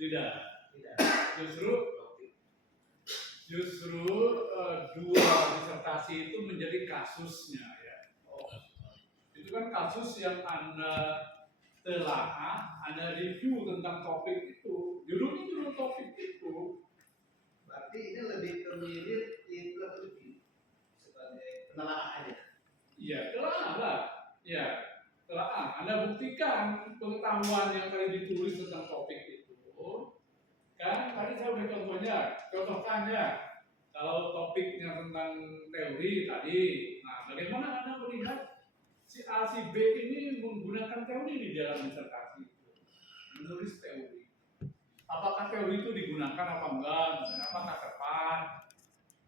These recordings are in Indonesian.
Tidak. Tidak. Justru dua disertasi itu menjadi kasusnya ya. Itu kan kasus yang Anda telaah, Anda review tentang topik itu. Judul topik itu. Berarti ini lebih ke mirip itu sebagai penelaahan aja. Iya, telaah lah. Ya, telaah. Anda buktikan pengetahuan yang tadi ditulis tentang topik itu. Kan tadi saya udah contohkan ya. Kalau topiknya tentang teori tadi, nah bagaimana Anda melihat si A, si B ini menggunakan teori di dalam disertasi itu, menulis teori. Apakah teori itu digunakan apa enggak? Misalnya apakah tepat?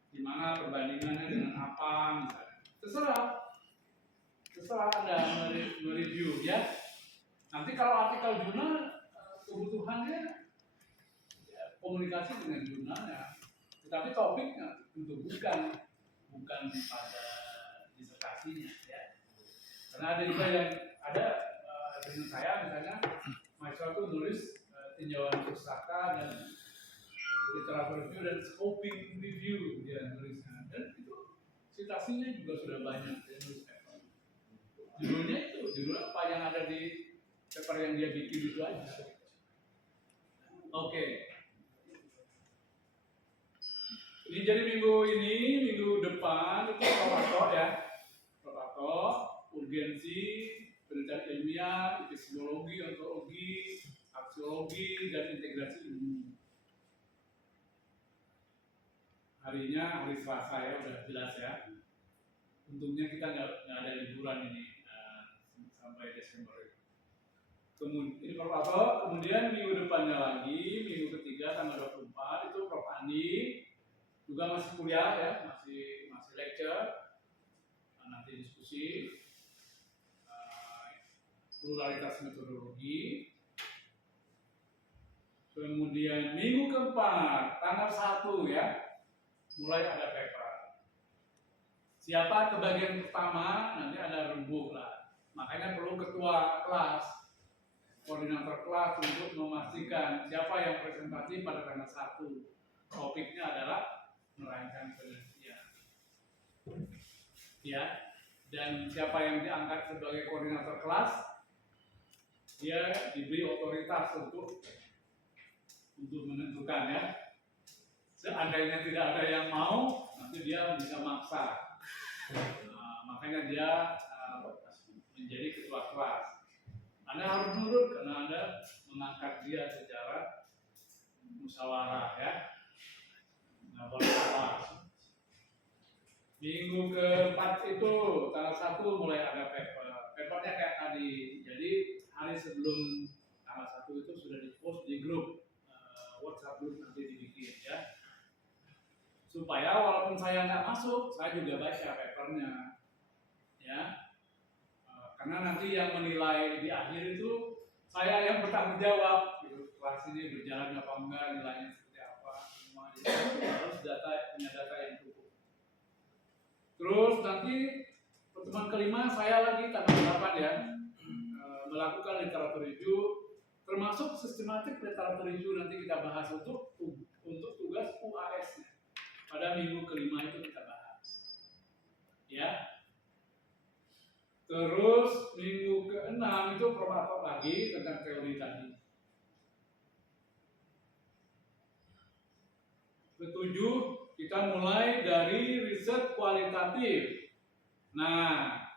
Gimana perbandingannya dengan apa? Misalnya, terserah Anda mereview ya. Nanti kalau artikel jurnal kebutuhannya ya, komunikasi dengan jurnalnya, tetapi topiknya tentu bukan pada disertasinya ya. Karena ada juga yang ada dengan saya misalnya mahasiswa itu nulis tinjauan pustaka dan literatur review dan scoping review dia nulisnya, dan itu citasinya juga sudah banyak dia nulis paper. Judulnya apa yang ada di paper yang dia bikin itu aja. Oke. Ini jadi minggu depan itu propato ya. Propato, urgensi, penelitian ilmiah, epistemologi, ontologi, aksiologi, dan integrasi ilmu. Harinya hari Selasa ya, udah jelas ya. Untungnya kita nggak ada liburan ini sampai Desember. Ini propato, kemudian minggu depannya lagi, minggu ketiga tanggal 24 itu Prof Andi juga masih kuliah ya, masih lecture, nanti diskusi pluralitas metodologi. Kemudian minggu keempat tanggal 1 ya, mulai ada paper. Siapa ke bagian pertama nanti ada rembuk lah. Makanya perlu ketua kelas, koordinator kelas untuk memastikan siapa yang presentasi pada tanggal 1. Topiknya adalah merancang penelitian. Ya, dan siapa yang diangkat sebagai koordinator kelas, dia diberi otoritas untuk menentukan ya. Seandainya tidak ada yang mau, nanti dia bisa maksa. Makanya dia menjadi ketua kelas. Anda harus nurut karena Anda mengangkat dia secara musyawarah ya. Nah, boleh apa? Minggu keempat itu tanggal 1 mulai ada paper. Papernya kayak tadi. Jadi hari sebelum tanggal 1 itu sudah di-post di grup WhatsApp group nanti dibikin ya. Supaya walaupun saya nggak masuk, saya juga baca papernya, ya. Karena nanti yang menilai di akhir itu saya yang bertanggung jawab. Gitu. Kelas ini berjalan apa enggak, nilainya seperti apa, semua. Jadi harus punya data yang cukup. Terus nanti pertemuan kelima saya lagi tanggal 8 ya, melakukan literatur review, termasuk sistematik literatur review nanti kita bahas untuk tugas UAS-nya. Pada minggu kelima itu kita bahas, ya. Terus minggu ke-6 itu propator lagi tentang teori tadi. Ke-7 kita mulai dari riset kualitatif. Nah,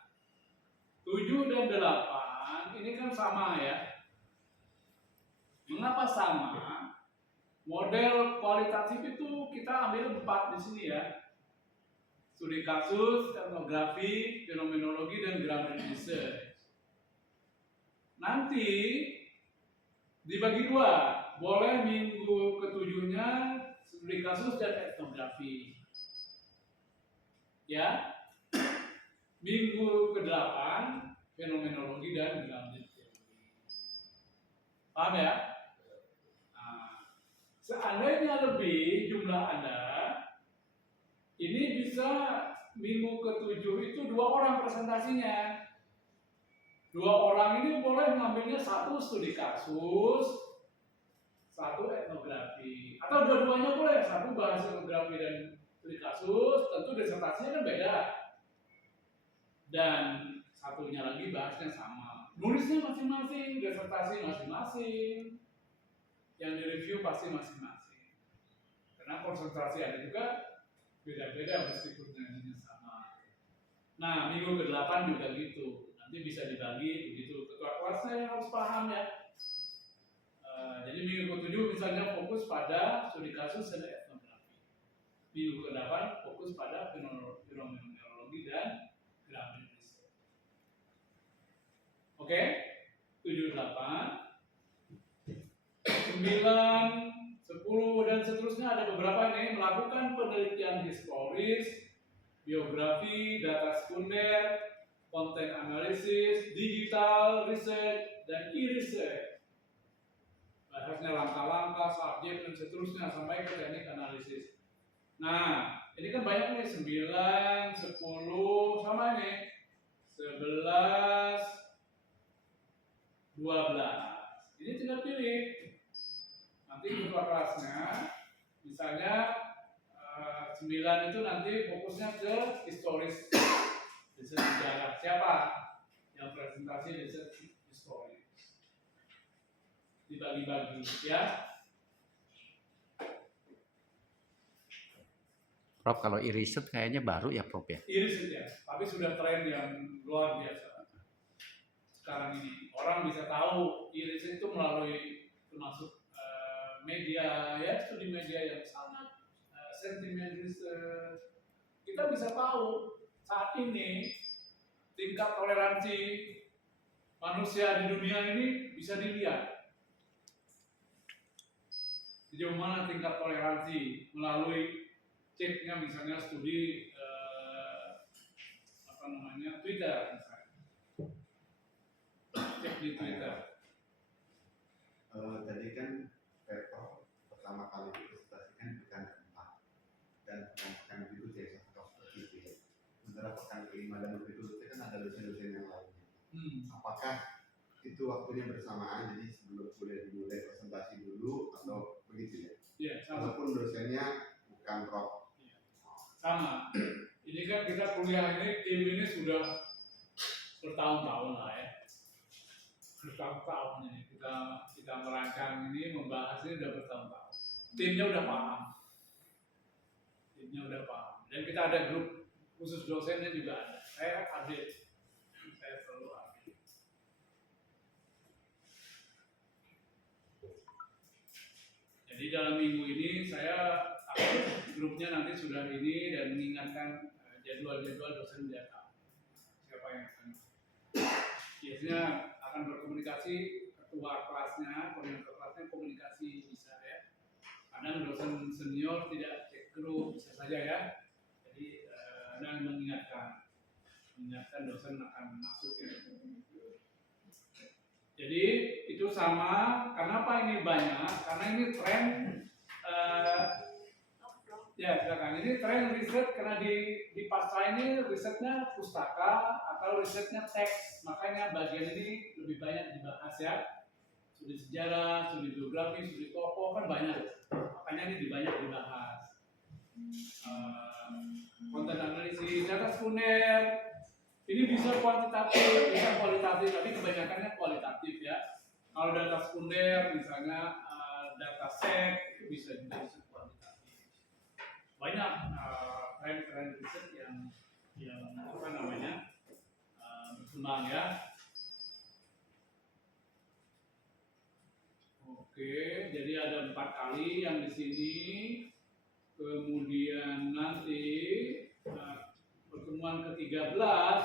7 dan 8 ini kan sama ya. Mengapa sama? Model kualitatif itu kita ambil 4 di sini ya. Studi kasus, etnografi, fenomenologi, dan grounded research. Nanti dibagi 2. Boleh minggu ke-7-nya studi kasus dan etnografi. Ya. Minggu ke-8 fenomenologi dan grounded theory. Paham ya? Seandainya lebih jumlah Anda, ini bisa minggu ke-7 itu 2 orang presentasinya. 2 orang ini boleh mengambilnya 1 studi kasus, 1 Atau dua-duanya boleh, satu bahas etnografi dan studi kasus, tentu disertasinya kan beda. Dan satunya lagi bahasnya sama. Nulisnya masing-masing, disertasi masing-masing. Yang direview pasti masing-masing. Karena konsentrasi ada juga beda-beda meskipun nyanyinya sama. Nah, minggu ke-8 juga gitu. Nanti bisa dibagi begitu. Ketua kelasnya yang harus paham ya. Jadi minggu ke-7 misalnya fokus pada studi kasus dan etnografi. Minggu ke-8 fokus pada fenomenologi dan grammar research. Oke? 7, 8, 9, 10 dan seterusnya ada beberapa ini melakukan penelitian historis, biografi, data sekunder, konten analisis, digital research, dan e-research. Bahasnya langkah-langkah, subjek, dan seterusnya sampai ke teknik analisis. Nah, ini kan banyak nih, 9, 10, sama ini 11, 12. Ini tinggal pilih. Nanti ketua kelasnya, misalnya 9 itu nanti fokusnya ke historis, riset sejarah. Siapa yang presentasi riset historis? Dibagi-bagi ya. Prof, kalau e-research kayaknya baru ya Prof ya? E-research ya, tapi sudah tren yang luar biasa. Sekarang ini orang bisa tahu e-research itu melalui termasuk media ya, studi media yang sangat sentimen research. Kita bisa tahu saat ini tingkat toleransi manusia di dunia ini bisa dilihat. Sejauh mana tingkat toleransi melalui ceknya misalnya studi Twitter misalnya. Cek di Twitter. Tadi kan paper pertama kali dipresentasikan di pekan ke-4 dan pekan berikut ya seperti itu ya. Sementara pekan ke-5 dan berikutnya kan ada dosen-dosen yang lainnya. Apakah itu waktunya bersamaan, jadi sebelum kuliah dimulai presentasi dulu atau begitu ya? Iya, sama. Walaupun dosennya bukan Prof. Ya, sama. Ini kan kita kuliah ini, tim ini sudah bertahun-tahun lah ya. Bertahun-tahun ini kita merancang ini, membahas ini udah bertahun-tahun. Timnya udah paham. Dan kita ada grup khusus dosennya juga ada. Saya hadir. Saya selalu hadir. Jadi dalam minggu ini saya grupnya nanti sudah ini dan mengingatkan jadwal-jadwal dosen dia tahu siapa yang akan. Biasanya akan berkomunikasi ketua kelasnya, koordinator kelasnya komunikasi bisa ya. Kadang dosen senior tidak cek grup bisa saja ya. Jadi dan mengingatkan dosen akan masuk ya. Jadi itu sama. Kenapa ini banyak? Karena ini tren. Ya silakan. Ini tren riset karena di pasca ini risetnya pustaka atau risetnya teks. Makanya bagian ini lebih banyak dibahas ya. Studi sejarah, studi biografi, studi tokoh kan banyak. Makanya ini banyak dibahas. Konten analisis, data sekunder. Ini bisa kuantitatif, bisa kualitatif, tapi kebanyakannya kualitatif ya. Kalau data sekunder misalnya data set itu bisa juga bisa kuantitatif. Banyak tren-tren riset yang apa namanya berkembang ya. Oke, jadi ada 4 kali yang di sini. Kemudian nanti pertemuan ke-13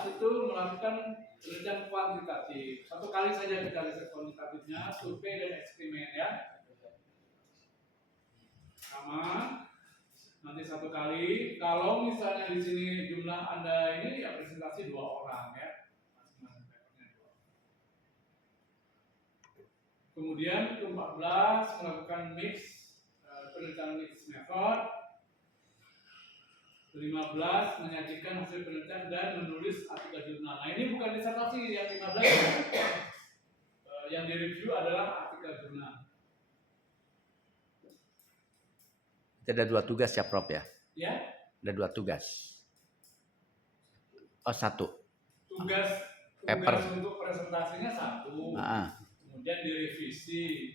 itu melakukan penelitian kuantitatif. 1 kali saja kita riset kuantitatifnya, survei dan eksperimen ya. Sama. Nanti 1 kali. Kalau misalnya di sini jumlah Anda ini ya presentasi 2 orang ya. Masing-masing papernya 2 orang. Kemudian ke-14 melakukan penelitian mix method. 15 menyajikan hasil penelitian dan menulis artikel jurnal. Nah ini bukan disertasi yang 15 yang direview adalah artikel jurnal. Ada 2 tugas ya Prof ya? Ya, Ada 2 tugas. Oh 1. tugas Paper. untuk presentasinya 1, Ah, kemudian direvisi,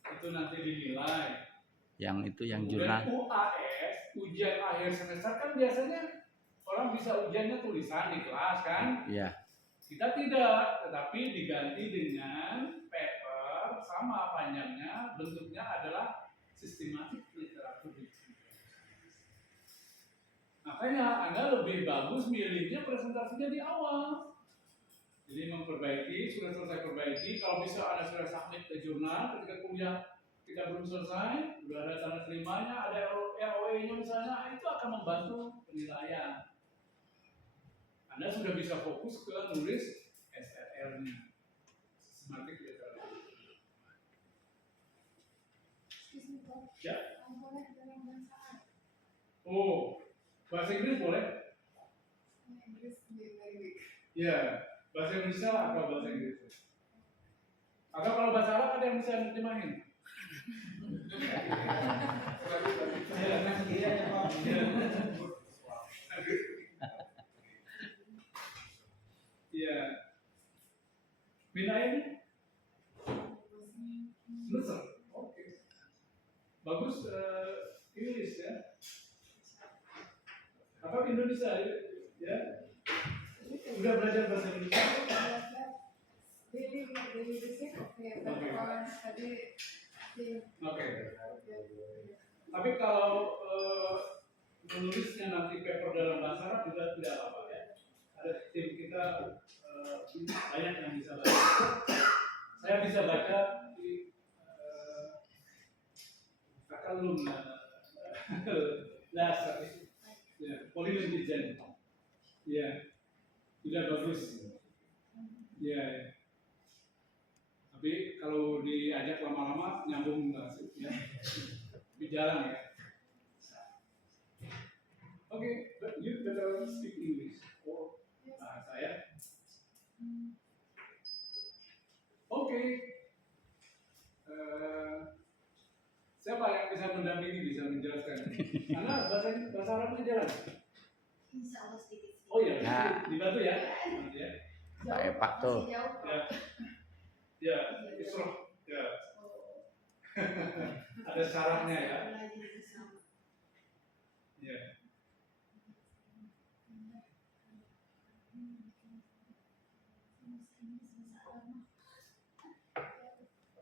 itu nanti dinilai. yang itu yang Kemudian jurnal. UAS, ujian akhir semester kan biasanya orang bisa ujiannya tulisan di kelas kan? Iya. Kita tidak, tetapi diganti dengan paper sama panjangnya, bentuknya adalah sistematik literatur. Makanya Anda lebih bagus milihnya presentasinya di awal. Jadi memperbaiki, sudah selesai perbaiki, kalau bisa Anda sudah submit ke jurnal ketika kuliah kita belum selesai, sudah ada tanda terimanya, ada ROE-nya misalnya, itu akan membantu penilaian. Anda sudah bisa fokus ke nulis SLR-nya, sistematik literatur. Ya. Oh, bahasa Inggris boleh? Ya, bahasa Indonesia apa bahasa Inggris? Atau kalau bahasa Arab ada yang bisa diterjemahin? Iya. Min ini? Mesir. Oke. Bagus Inggris ya. Atau Indonesia ya? Udah belajar bahasa Indonesia? Oke. Tapi kalau menulisnya nanti paper dalam bahasa Arab juga tidak apa ya. Ada tim kita banyak yang bisa baca. Saya bisa baca di takalum dasar ya, polinesian. Ya, tidak bagus. Ya. Tapi kalau diajak lama-lama nyambung nggak sih? Ya. Tapi jarang ya. Oke, but you better speak English. Oh, saya. Oke. Siapa yang bisa mendampingi, bisa menjelaskan? Karena bahasa Arabnya jalan. Insya Allah sedikit. Oh iya, Nah. dibantu ya. Nanti ya. Pak tuh. Ya, ya, Isra. Ya. Ada syaratnya ya. Ya.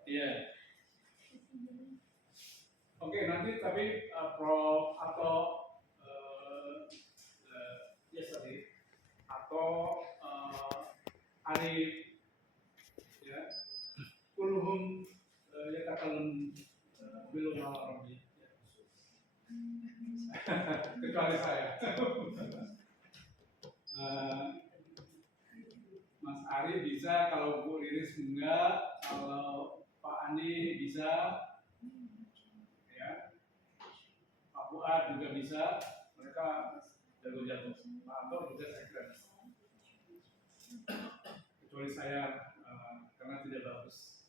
Iya. Oke, nanti tapi Prof atau yes tadi atau Arif ya kulhum yatakallam bil Arabi kecuali saya. Mas Ari bisa, kalau Bu Iris enggak, kalau Pak Andi bisa, ya, Pak Fuad juga bisa, mereka jago-jago. Pak Anto juga saya kira bisa. Kecuali saya karena tidak bagus.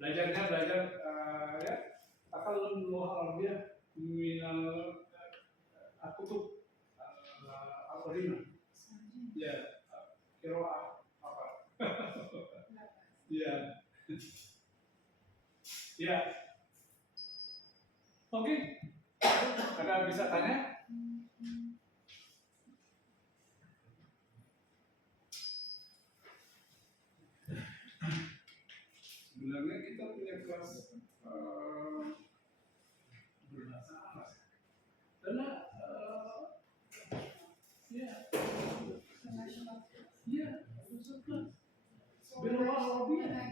Belajar ya, takallum Arabiyah minal kutub al-qarimah. Ya, qiraah apa? Ya. Ya. Oke. Ada bisa tanya? Sebenarnya kita punya kelas berbahasa Arab. Karena ya,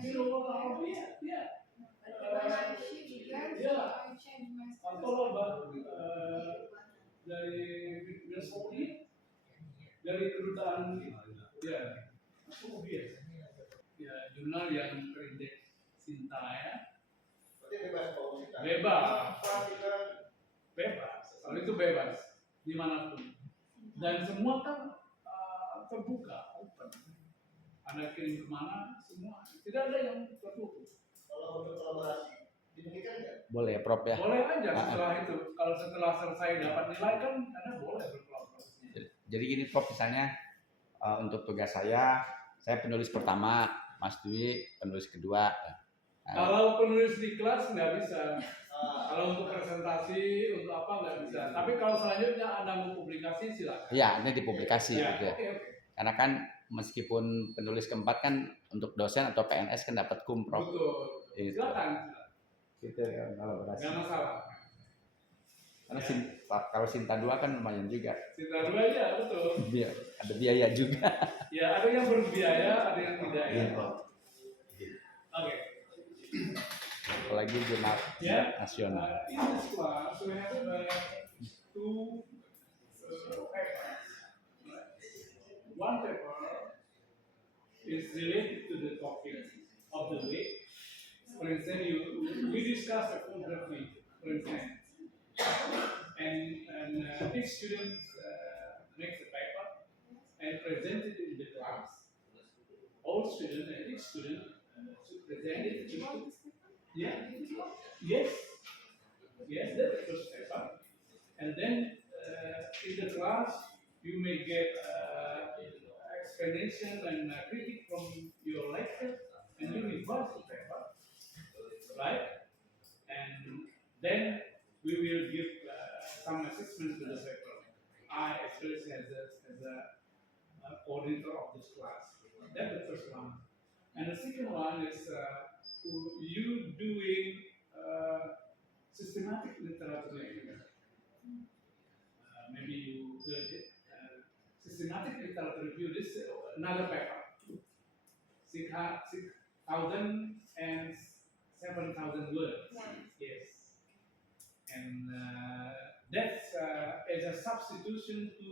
باللغة العربية ya. Atau dari Saudi, dari kedutaan ya, Saudi ya, jurnal yang terindeks Sinta ya. Bebas. Kalau itu bebas dimanapun. Dan semua kan terbuka, open. Anda kirim kemana, semua tidak ada yang tertutup. Kalau untuk kolaborasi, Dibagikan nggak? Boleh Prof ya. Boleh aja Ah, ah. setelah itu. Kalau setelah selesai dapat nilai kan Anda boleh berkelompok. Jadi gini Prof, misalnya untuk tugas saya penulis pertama, Mas Dwi penulis kedua. Nah, Kalau penulis di kelas nggak bisa. Ah, Kalau untuk presentasi, untuk apa nggak bisa. Tapi kalau selanjutnya Anda mau publikasi silakan. iya, ini dipublikasi Ya, gitu ya. oke. Karena kan meskipun penulis keempat kan untuk dosen atau PNS kan dapat kum Prof. Betul. Itu. Silakan. Gitu ya kolaborasi. Nggak masalah. Karena kalau Sinta 2 kan lumayan juga. Sinta 2 aja, betul. Ada biaya juga. Ya, ada yang berbiaya, ada yang tidak ya. iya, Prof. Oke. Apalagi jurnal Yeah. nasional. In this class, we have two papers. One paper is related to the topic of the week. For instance, we discussed photography, for instance, and each student makes a paper and present it in the class. All students and each student should present it to. Yeah. Yes. Yes, that's the first paper. And then in the class, you may get explanation and critique from your lecturer, and you revise the paper, right? And then we will give some assessment to the paper. I especially as a coordinator of this class. That's the first one. And the second one is you doing systematic literature review. Maybe you heard it. Systematic literature review. This is another paper. 6,000 and 7,000 words. Yes. And that's as a substitution to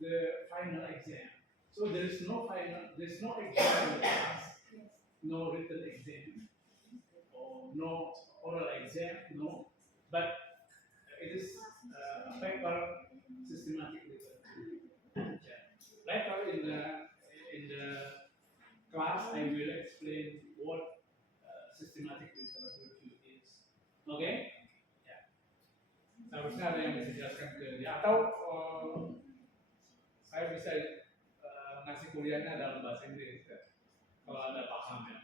the final exam. So there is no final. There's no exam in the class. No written exam. Or no oral exam, no, but it is a paper systematically. Later in the class, I will explain what systematic literature review is. Okay? Ya. Seharusnya ada yang bisa jelaskan ke dia atau saya bisa ngasih kuliahnya dalam bahasa Inggris ya, kalau Anda paham ya.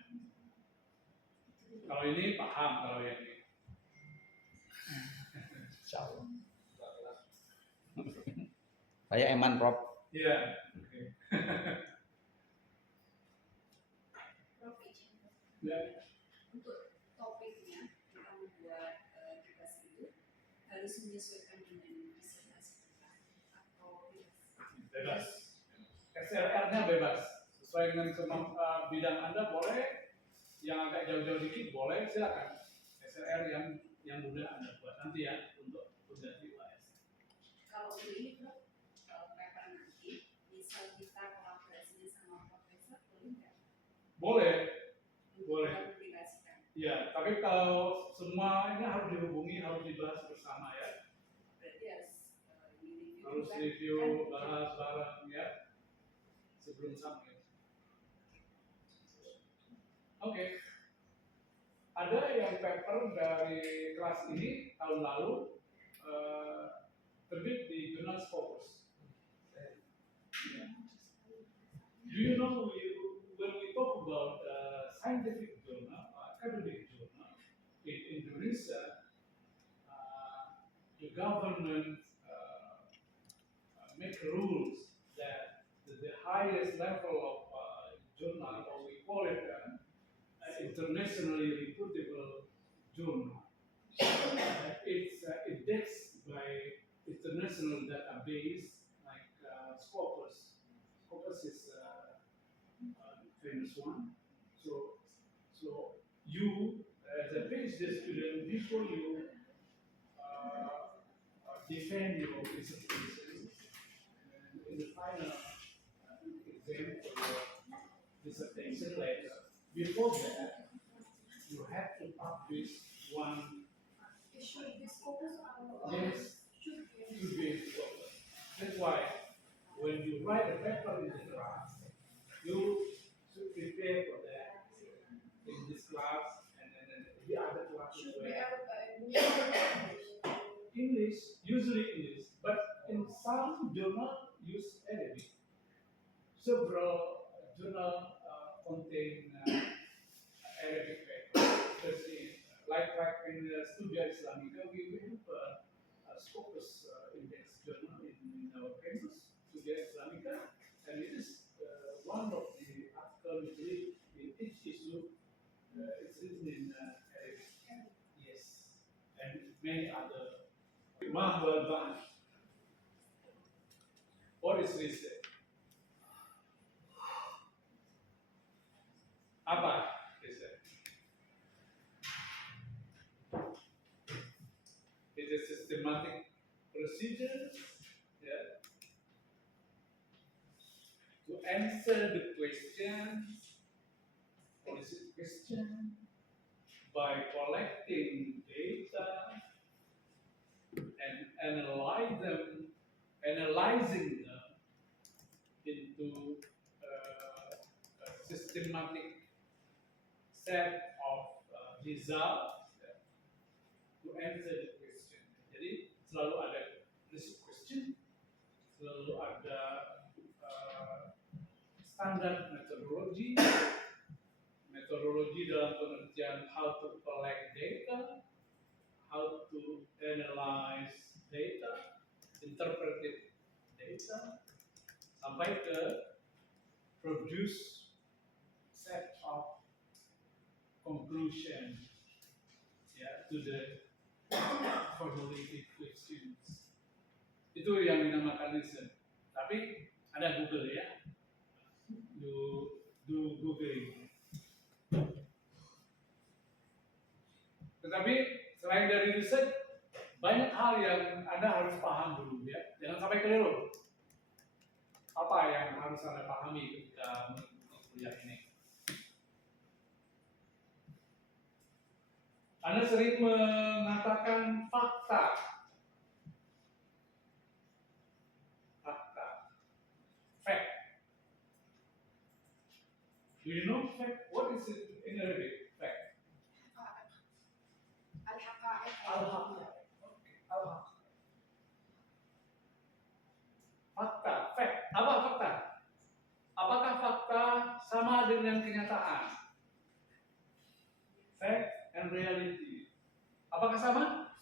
Kalau ini paham, kalau yang ini. Insyaallah. Saya Eman Prof. Iya. Oke. Prof, izin. Ya. Untuk topiknya kita membuat tugas itu harus menyesuaikan dengan disertasi kita atau Bebas. SLR-nya bebas. Sesuai dengan bidang Anda boleh. Yang agak jauh-jauh dikit boleh, silakan. SLR yang mudah Anda buat nanti ya untuk tugas di UAS. kalau ini Prof, paper nanti bisa kita kolaborasinya sama profesor boleh nggak? Boleh. Untuk Boleh. mempublikasikan. Ya, tapi kalau semua ini harus dihubungi, harus dibahas bersama ya. Berarti harus Harus kan? review, Kan? bahas bareng ya. Sebelum sampai. Oke. Ada yang paper dari kelas ini tahun lalu terbit di jurnal Scopus. Do you know when we talk about scientific journal, academic journal in Indonesia, the government make rules that the highest level of journal, or we call it internationally reputable journal. It's indexed by international database like Scopus. Scopus is a famous one. So you, as a PhD student, before you defend your dissertation, and in the final exam for your dissertation later, before that, you have to publish one. Should be Scopus or Yes, should be Scopus. That's why when you write a paper in the class, you should prepare for that in this class and then the other classes should be where English, usually English, but in some journal use Arabic. Several journal contain Arabic paper, especially like in Studia Islamica, we have a Scopus Index journal in our campus, Studia Islamica, and it is one of the articles usually in each issue. It's written in Arabic. Yes, and many other. Mahwal Ban. What is research? Apa research? It is systematic procedures, yeah, to answer the questions. What is it? Question by collecting data and analyzing them into a systematic set of results to answer the question. Jadi selalu ada risk question, selalu ada standar metodologi dalam pengertian how to collect data, how to analyze data, interpret data, sampai ke produce set of conclusion, ya, to the formulated questions. Itu yang dinamakan research. Tapi ada Google ya, do googling. Tetapi selain dari research, banyak hal yang Anda harus paham dulu ya. Jangan sampai keliru. Apa yang harus Anda pahami ketika mengikuti kuliah ini? Anda sering mengatakan fakta. Fakta. Fact. Do you know fact? What is it in Arabic? Fact. Al-haqqa. Al-haqqa. Fakta. Fact. Apa fakta? Apakah fakta sama dengan kenyataan? Fact and reality. Apakah sama?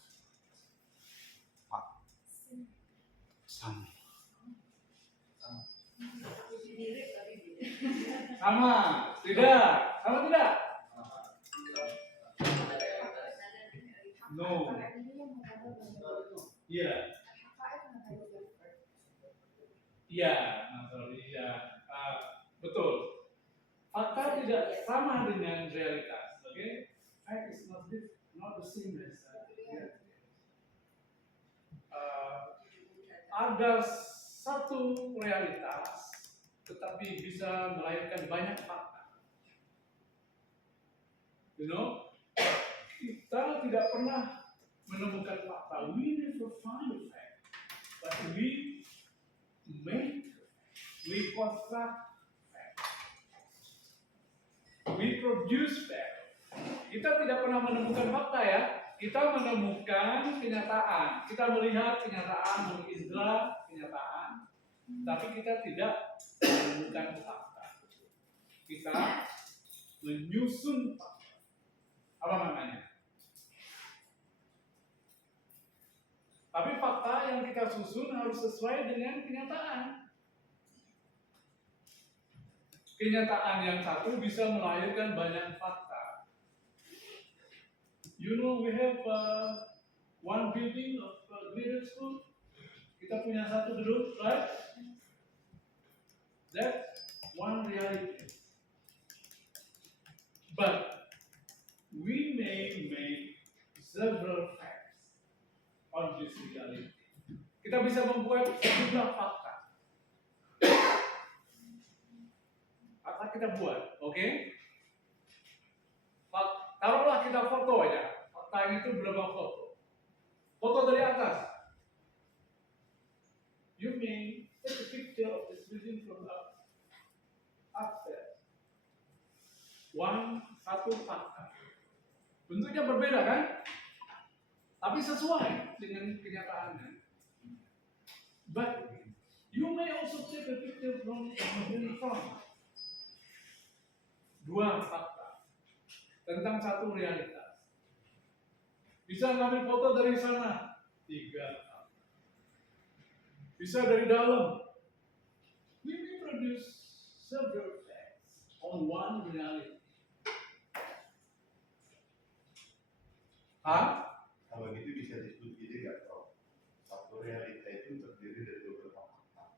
Sama. Sama. Tidak. Sama tidak? No. Iya. Iya, iya. Betul. Fakta tidak sama dengan realitas. Okay? Fact is not the same as reality. Ada satu realitas, tetapi bisa melahirkan banyak fakta. You know, kita tidak pernah menemukan fakta. We never find a fact, but we construct fact. We produce fact. Kita tidak pernah menemukan fakta ya. Kita menemukan kenyataan. Kita melihat kenyataan, mengindra kenyataan. Tapi kita tidak menemukan fakta. Kita menyusun fakta. Apa maknanya? Tapi fakta yang kita susun harus sesuai dengan kenyataan. Kenyataan yang satu bisa melahirkan banyak fakta. You know, we have one building of middle school. Kita punya satu gedung, right? That's one reality. But we may make several facts on this reality. Kita bisa membuat sejumlah fakta. Fakta kita buat, oke? Okay? Taruhlah kita foto aja. Fakta itu berapa foto? Foto dari atas. You may take a picture of this building from upstairs. Satu fakta. Bentuknya berbeda kan? tapi sesuai dengan kenyataannya. But you may also take a picture from in front. Dua fakta tentang satu realitas. Bisa ngambil foto dari sana, 3 fakta. Bisa dari dalam. We may produce several facts on one reality. Kalau gitu bisa disebut gini nggak, Prof? Satu realita itu terdiri dari beberapa fakta.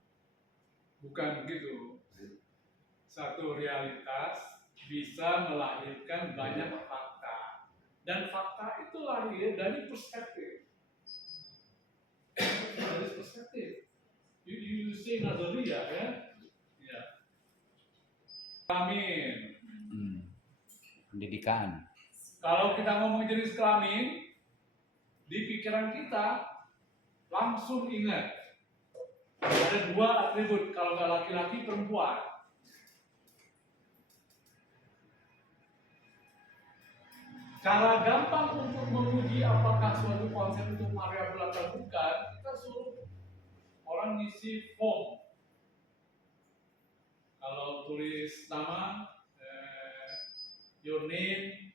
Bukan begitu. Satu realitas bisa melahirkan banyak fakta. Dan fakta itu lahir dari perspektif. Dari perspektif. You say nazaria, ya? Ya. Kelamin. Pendidikan. Kalau kita ngomong jenis kelamin, di pikiran kita langsung ingat ada 2 atribut kalau nggak laki-laki perempuan. Cara gampang untuk menguji apakah suatu konsep itu variabel atau bukan, kita suruh orang ngisi form. Kalau tulis nama, your name,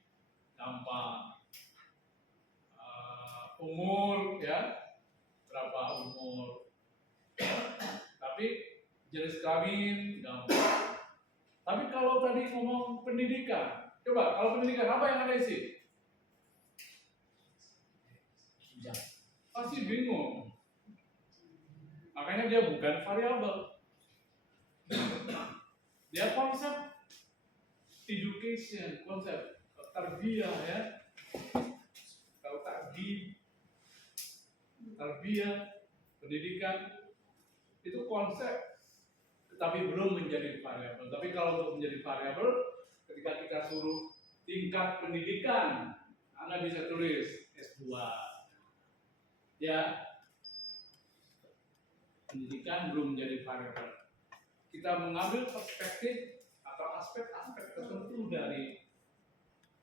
gampang. Umur, ya, berapa umur. Tapi jenis kelamin, gampang. Tapi kalau tadi ngomong pendidikan, coba kalau pendidikan apa yang ada isi? Pasti bingung. Makanya dia bukan variabel. Dia konsep education, konsep tarbiyah, ya. Kalau tarbiyah, pendidikan itu konsep, tetapi belum menjadi variabel. Tapi kalau untuk menjadi variabel, ketika kita suruh tingkat pendidikan, Anda bisa tulis S2. Ya, pendidikan belum menjadi variabel. Kita mengambil perspektif atau aspek-aspek tertentu dari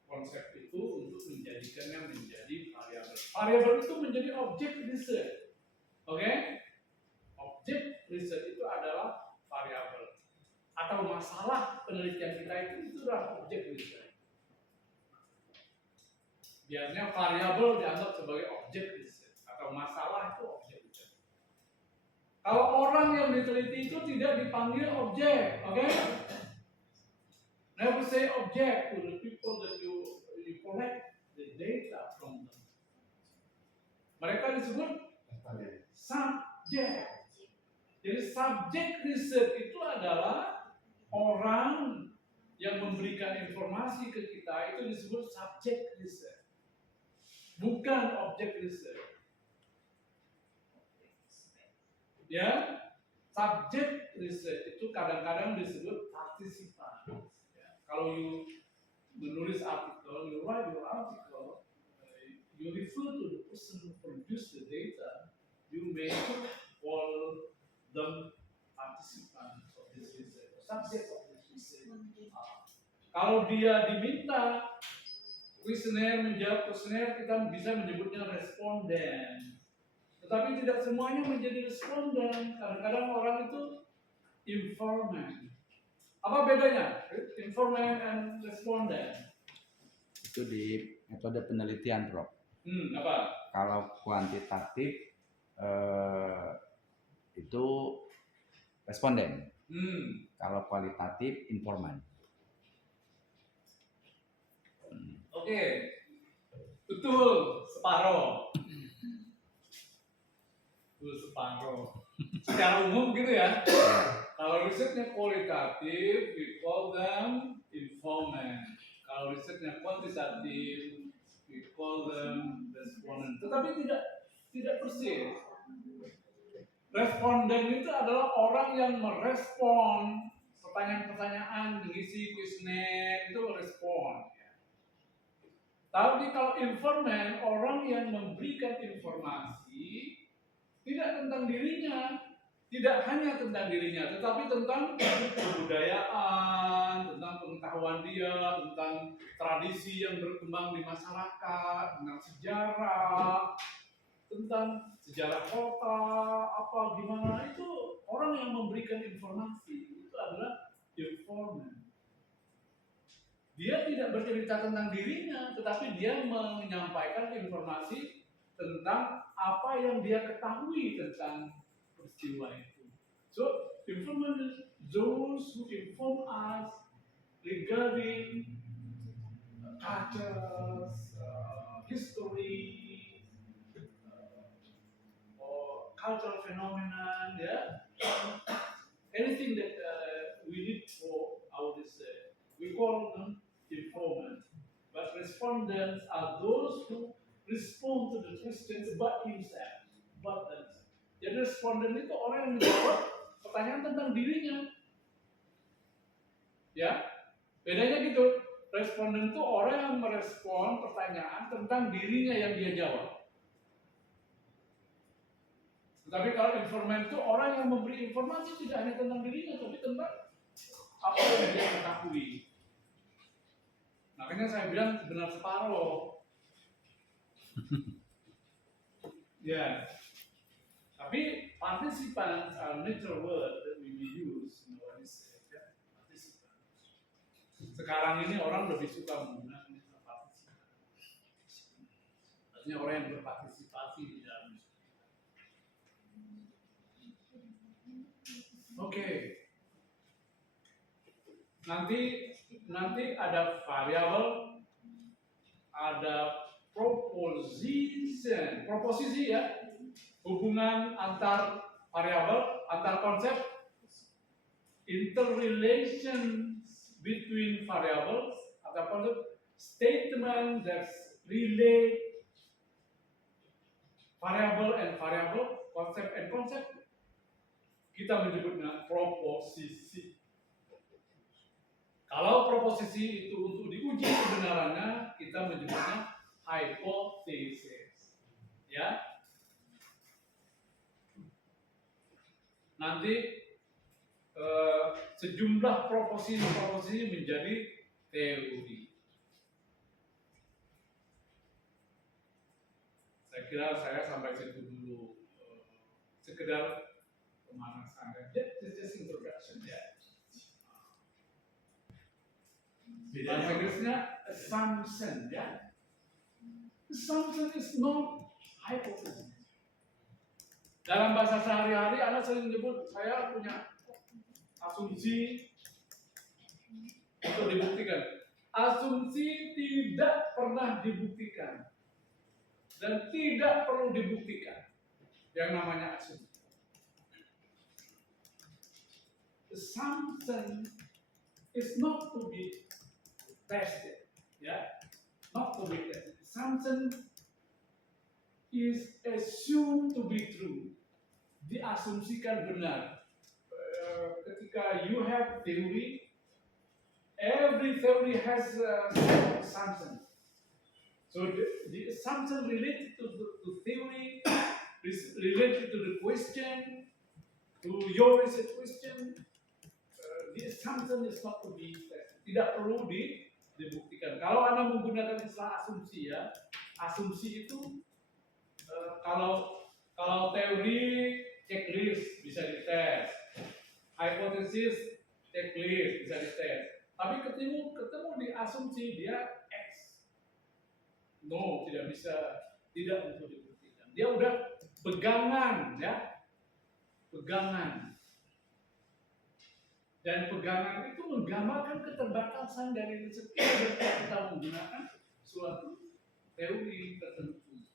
konsep itu untuk menjadikannya menjadi variabel. Variabel itu menjadi objek riset. Oke? Objek riset itu adalah variabel. Atau masalah penelitian kita itu adalah objek riset. Biasanya variabel dianggap sebagai objek riset atau masalah itu objek riset. Kalau orang yang diteliti itu tidak dipanggil objek, oke? Never say object to the people that you collect the data from them. Mereka disebut subjek. Jadi subjek riset itu adalah orang yang memberikan informasi ke kita, itu disebut subjek riset. Bukan objek riset. Ya, subjek riset itu kadang-kadang disebut partisipan. Ya, kalau you menulis artikel, you write your article, you refer to the person who produced the data, you may call them participant of this research, subject of this research. Kalau dia diminta kuesioner menjawab kuesioner, kita bisa menyebutnya responden. Tetapi tidak semuanya menjadi responden. Kadang-kadang orang itu informan. Apa bedanya? Informan and responden. Itu di metode penelitian, Prof. Apa? Kalau kuantitatif itu responden. Kalau kualitatif informan. Oke. Betul, separoh. Separoh. Secara umum gitu ya. Kalau risetnya kualitatif, we call them informant. Kalau risetnya kuantitatif, we call them respondent. Tetapi tidak persis. Responden itu adalah orang yang merespon pertanyaan-pertanyaan, mengisi kuesioner, itu respon. Tapi kalau informan, orang yang memberikan informasi tidak tentang dirinya, tidak hanya tentang dirinya, tetapi tentang kebudayaan, tentang pengetahuan dia, tentang tradisi yang berkembang di masyarakat, tentang sejarah, tentang sejarah kota, apa gimana, itu orang yang memberikan informasi itu adalah informan. Dia tidak bercerita tentang dirinya, tetapi dia menyampaikan informasi tentang apa yang dia ketahui tentang peristiwa itu. So, informant is those who inform us regarding cultures, history, or cultural phenomenon, yeah. Anything that we need for our research, we call them informants. But respondents are those who respond to the questions about himself, about themselves. Jadi responden itu orang yang menjawab pertanyaan tentang dirinya. Ya, bedanya gitu. Responden itu orang yang merespon pertanyaan tentang dirinya yang dia jawab. Tetapi kalau informan itu orang yang memberi informasi tidak hanya tentang dirinya, tapi tentang apa yang dia ketahui. Makanya saya bilang benar separuh. Ya. Tapi participants are natural word that we will use in our research. Ya. Participants. Sekarang ini orang lebih suka menggunakan istilah partisipan. Artinya orang yang berpartisipasi di dalam. Oke. Nanti ada variabel, ada proposisi ya, hubungan antar variabel, antar konsep, interrelations between variables, atau konsep statement that relate variable and variable, konsep and konsep. Kita menyebutnya proposisi. Kalau proposisi itu untuk diuji kebenarannya, kita menyebutnya hipotesis. Ya. Nanti sejumlah proposisi menjadi teori. Saya kira saya sampai situ dulu. Sekedar pemanasan. Just introduction ya. Bahasa Inggrisnya assumption ya. Assumption is not hypothesis. Dalam bahasa sehari-hari Anda sering menyebut saya punya asumsi untuk dibuktikan. Asumsi tidak pernah dibuktikan dan tidak perlu dibuktikan. Yang namanya asumsi. Assumption is not to be tested, ya, not to be tested. Assumption is assumed to be true, diasumsikan benar. Ketika you have theory, every theory has assumption. So the assumption related to theory, is related to the question, to your research question. The assumption is not to be tested. Tidak perlu dibuktikan. Kalau Anda menggunakan istilah asumsi ya, asumsi itu kalau teori checklist bisa dites, hipotesis checklist bisa dites. Tapi ketemu di asumsi dia X. No, tidak bisa, tidak untuk dibuktikan. Dia udah pegangan ya, pegangan. Dan pegangan itu menggambarkan keterbatasan dari riset kita menggunakan suatu teori tertentu.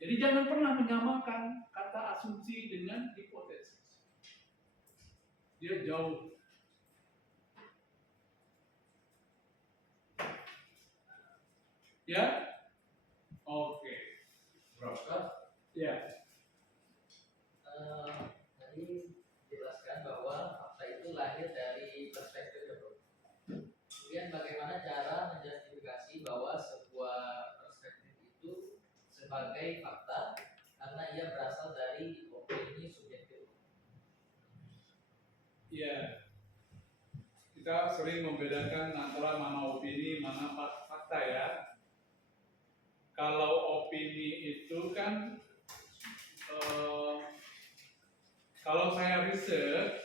Jadi jangan pernah menyamakan kata asumsi dengan hipotesis. Dia jauh. Ya? Oke. Prof. Ya. Tadi jelaskan bahwa fakta itu lahir dari perspektif Prof. Kemudian bagaimana cara menjustifikasi bahwa sebuah perspektif itu sebagai fakta karena ia berasal dari opini subjektif? Ya. Kita sering membedakan antara mana opini, mana fakta ya. kalau opini itu kan kalau saya riset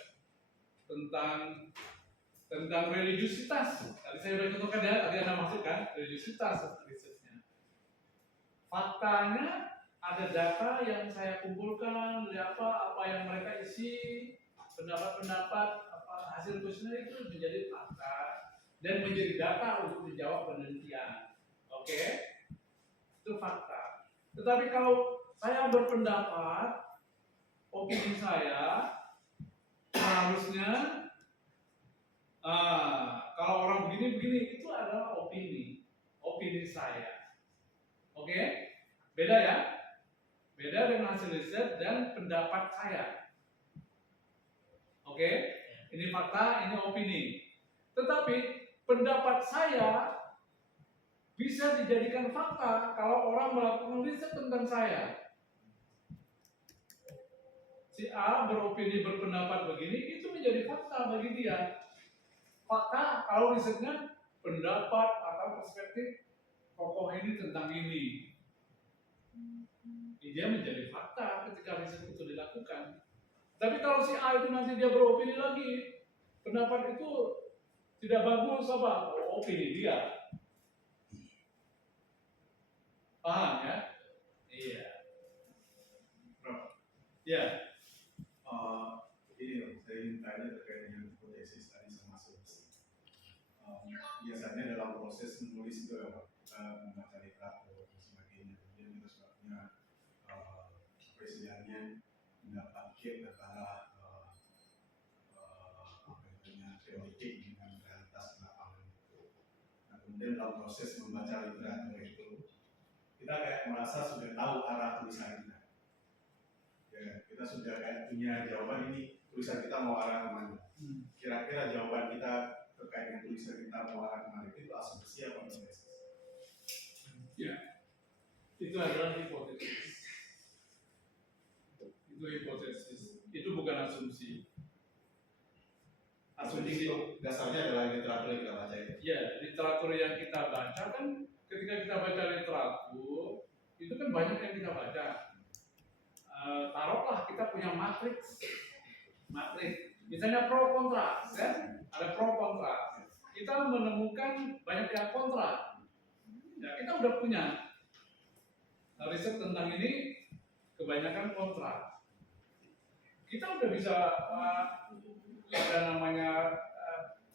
tentang religiusitas, tadi saya sudah contohkan ya, tadi Anda masukkan religiusitas risetnya. Faktanya ada data yang saya kumpulkan dari apa yang mereka isi, pendapat-pendapat, hasil kuesioner itu menjadi fakta dan menjadi data untuk dijawab penelitian. Oke? Itu fakta. Tetapi kalau saya berpendapat, opini saya harusnya kalau orang begini itu adalah opini saya. Oke? Beda ya? Beda dengan hasil riset dan pendapat saya. Oke? Ini fakta, ini opini. Tetapi pendapat saya bisa dijadikan fakta kalau orang melakukan riset tentang saya. Si A beropini berpendapat begini, itu menjadi fakta bagi dia. Fakta kalau risetnya pendapat atau perspektif tokoh ini tentang ini. Dia menjadi fakta ketika riset itu dilakukan. Tapi kalau si A itu nanti dia beropini lagi, pendapat itu tidak bagus apa? Opini dia. Paham ya? Iya. Ya. Ini saya ingin tanya terkait dengan hipotesis tadi sama asumsi. Biasanya dalam proses menulis itu ya Pak, kita membaca literatur dan sebagainya. Kemudian kita sudah punya apa istilahnya mendapat gap antara teoretik dengan realitas lapangan itu. Nah, kemudian dalam proses membaca literatur itu, kita kayak merasa sudah tahu arah tulisan kita. Ya, kita sudah kayak punya jawaban ini tulisan kita mau arah kemana. Kira-kira jawaban kita terkait dengan tulisan kita mau arah kemana itu asumsi apa hipotesis? Ya, itu adalah hipotesis. Itu hipotesis. Itu bukan asumsi. Asumsi itu dasarnya adalah literatur yang kita baca itu. Ya, literatur yang kita baca kan ketika kita baca literatur itu kan banyak yang kita baca. Taruhlah kita punya matriks, misalnya pro kontra, kan? Ada pro kontra. Kita menemukan banyak yang kontra. Ya, kita udah punya riset tentang ini, kebanyakan kontra. Kita udah bisa ada namanya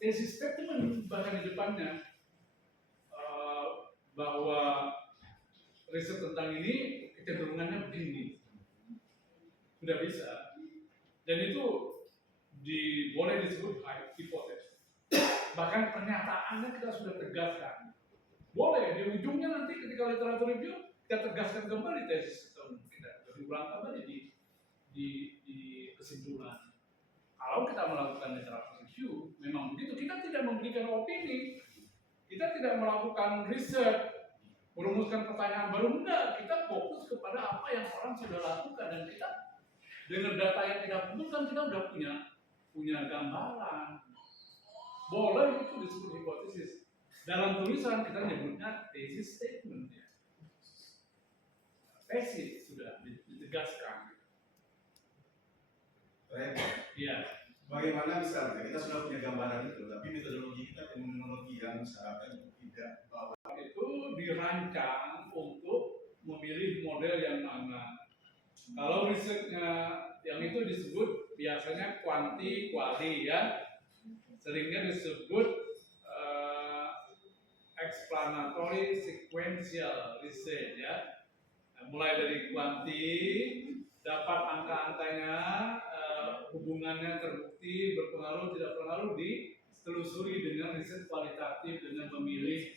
thesis statement bahkan di depannya bahwa riset tentang ini kecenderungannya begini. Sudah bisa, dan itu boleh disebut hipotesis. Bahkan pernyataannya kita sudah tegaskan. Boleh di ujungnya nanti ketika literatur review kita tegaskan kembali tesis kita, diulang kembali di kesimpulan. Kalau kita melakukan literatur review, memang begitu. Kita tidak memberikan opini, kita tidak melakukan riset, merumuskan pertanyaan baru, enggak. Kita fokus kepada apa yang orang sudah lakukan dan kita dengan data yang kita kumpulkan kita sudah punya gambaran. Boleh itu disebut hipotesis. Dalam tulisan kita nyebutnya thesis statement. Ya. Tesis sudah ditegaskan. Iya. Bagaimana misalnya kita sudah punya gambaran itu, tapi metodologi kita teknologi yang misalkan tidak bahwa itu dirancang untuk memilih model yang mana. Kalau risetnya yang itu disebut biasanya kuanti kuali ya, seringnya disebut explanatory sequential research ya. Nah, mulai dari kuanti dapat angka-angkanya, hubungannya terbukti berpengaruh tidak berpengaruh ditelusuri dengan riset kualitatif dengan memilih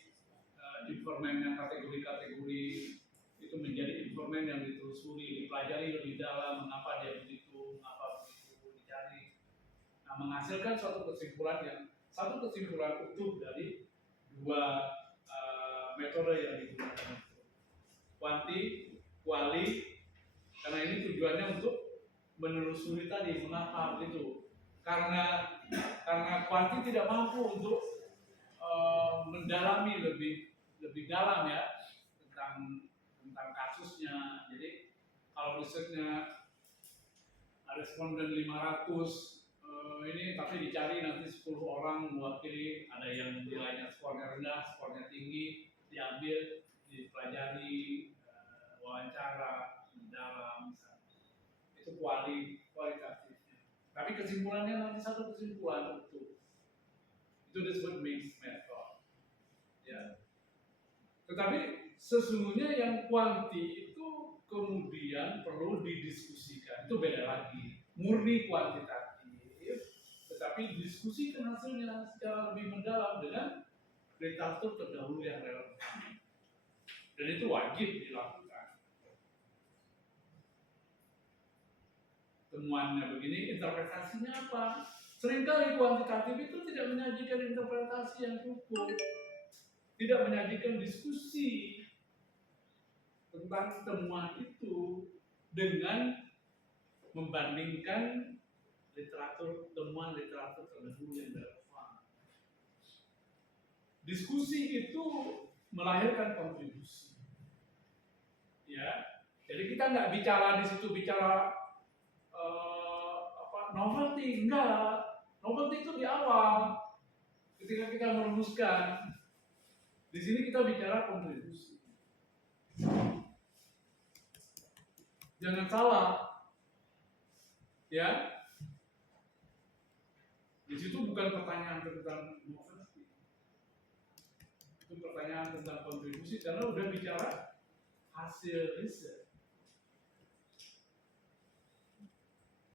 informan yang kategori-kategori itu menjadi informan yang ditelusuri, dipelajari lebih dalam mengapa dia begitu, dicari. Nah, menghasilkan satu kesimpulan utuh dari dua metode yang digunakan itu. Kuanti, kuali, karena ini tujuannya untuk menelusuri tadi mengapa begitu. Karena kuanti tidak mampu untuk mendalami lebih dalam ya tentang kalau risetnya responden 500 ini tapi dicari nanti 10 orang mewakili, ada yang nilainya skornya rendah, skornya tinggi, diambil, dipelajari, wawancara, mendalam, misalnya. Itu kualitatifnya. Tapi kesimpulannya nanti satu kesimpulan utuh. Itu disebut mixed method. Ya. Tetapi sesungguhnya yang kuanti itu kemudian perlu didiskusikan. Itu beda lagi. Murni kuantitatif, tetapi diskusikan hasilnya secara lebih mendalam dengan literatur terdahulu yang relevan. Dan itu wajib dilakukan. Temuannya begini, interpretasinya apa? Seringkali kuantitatif itu tidak menyajikan interpretasi yang cukup, tidak menyajikan diskusi tentang temuan itu dengan membandingkan temuan literatur terdahulu yang relevan. Diskusi itu melahirkan kontribusi. Ya, jadi kita nggak bicara di situ novelty, enggak. Novelty itu di awal, ketika kita merumuskan. Di sini kita bicara kontribusi. Jangan salah, ya. Di situ bukan pertanyaan tentang novelty, itu pertanyaan tentang kontribusi karena udah bicara hasil riset.